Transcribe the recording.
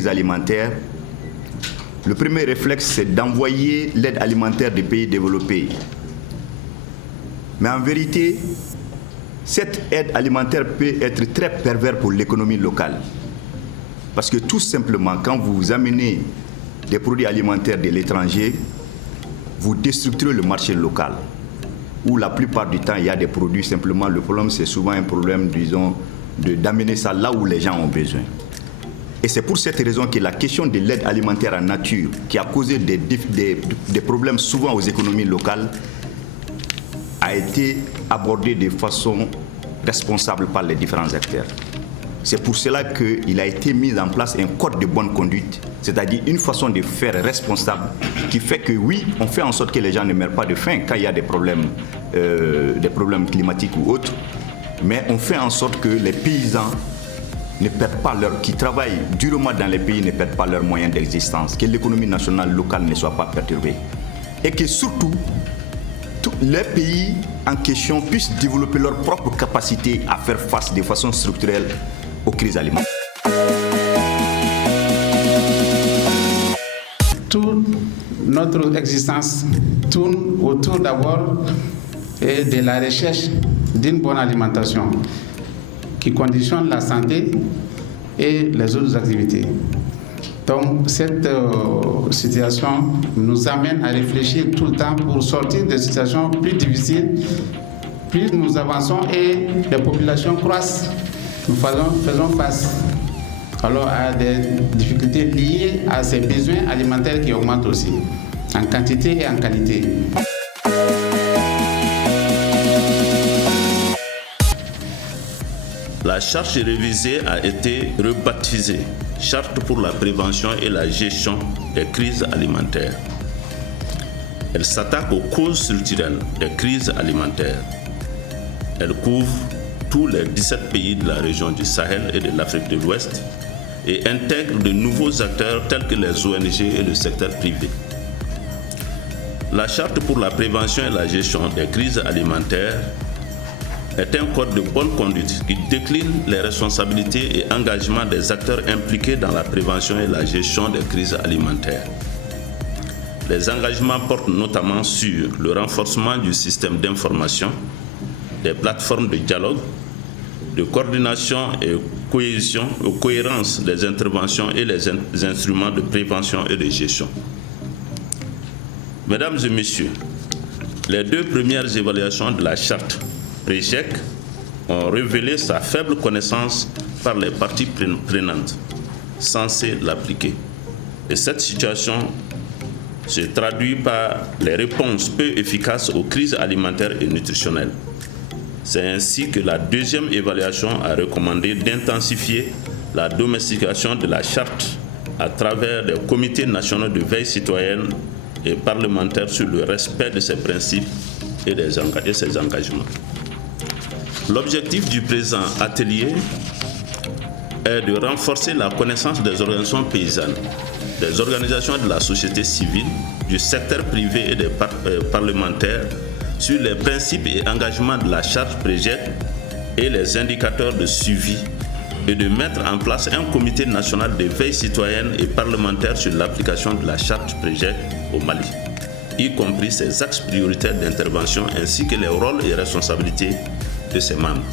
crise alimentaire, le premier réflexe, c'est d'envoyer l'aide alimentaire des pays développés. Mais en vérité, cette aide alimentaire peut être très perverse pour l'économie locale. Parce que tout simplement, quand vous amenez des produits alimentaires de l'étranger, vous déstructurez le marché local. Où la plupart du temps, il y a des produits, simplement, le problème, c'est souvent un problème, disons, d'amener ça là où les gens ont besoin. Et c'est pour cette raison que la question de l'aide alimentaire en nature, qui a causé des problèmes souvent aux économies locales, a été abordée de façon responsable par les différents acteurs. C'est pour cela qu'il a été mis en place un code de bonne conduite, c'est-à-dire une façon de faire responsable qui fait que oui, on fait en sorte que les gens ne meurent pas de faim quand il y a des problèmes climatiques ou autres, mais on fait en sorte que les paysans ne perdent pas qui travaillent durement dans les pays ne perdent pas leurs moyens d'existence, que l'économie nationale locale ne soit pas perturbée et que surtout les pays en question puissent développer leur propre capacité à faire face de façon structurelle aux crises alimentaires. Toute notre existence tourne autour d'abord de la recherche d'une bonne alimentation qui conditionne la santé et les autres activités. Donc cette situation nous amène à réfléchir tout le temps pour sortir des situations plus difficiles. Plus nous avançons et les populations croissent, nous faisons face alors à des difficultés liées à ces besoins alimentaires qui augmentent aussi, en quantité et en qualité. La charte révisée a été rebaptisée Charte pour la prévention et la gestion des crises alimentaires. Elle s'attaque aux causes structurelles des crises alimentaires. Elle couvre tous les 17 pays de la région du Sahel et de l'Afrique de l'Ouest et intègre de nouveaux acteurs tels que les ONG et le secteur privé. La Charte pour la prévention et la gestion des crises alimentaires est un code de bonne conduite qui décline les responsabilités et engagements des acteurs impliqués dans la prévention et la gestion des crises alimentaires. Les engagements portent notamment sur le renforcement du système d'information, des plateformes de dialogue, de coordination et cohérence des interventions et les instruments de prévention et de gestion. Mesdames et messieurs, les deux premières évaluations de la charte PREGEC ont révélé sa faible connaissance par les parties prenantes censées l'appliquer. Et cette situation se traduit par les réponses peu efficaces aux crises alimentaires et nutritionnelles. C'est ainsi que la deuxième évaluation a recommandé d'intensifier la domestication de la charte à travers des comités nationaux de veille citoyenne et parlementaires sur le respect de ses principes et ses engagements. L'objectif du présent atelier est de renforcer la connaissance des organisations paysannes, des organisations de la société civile, du secteur privé et des parlementaires sur les principes et engagements de la charte PREGEC et les indicateurs de suivi et de mettre en place un comité national de veille citoyenne et parlementaire sur l'application de la charte PREGEC au Mali, y compris ses axes prioritaires d'intervention ainsi que les rôles et responsabilités de ses membres.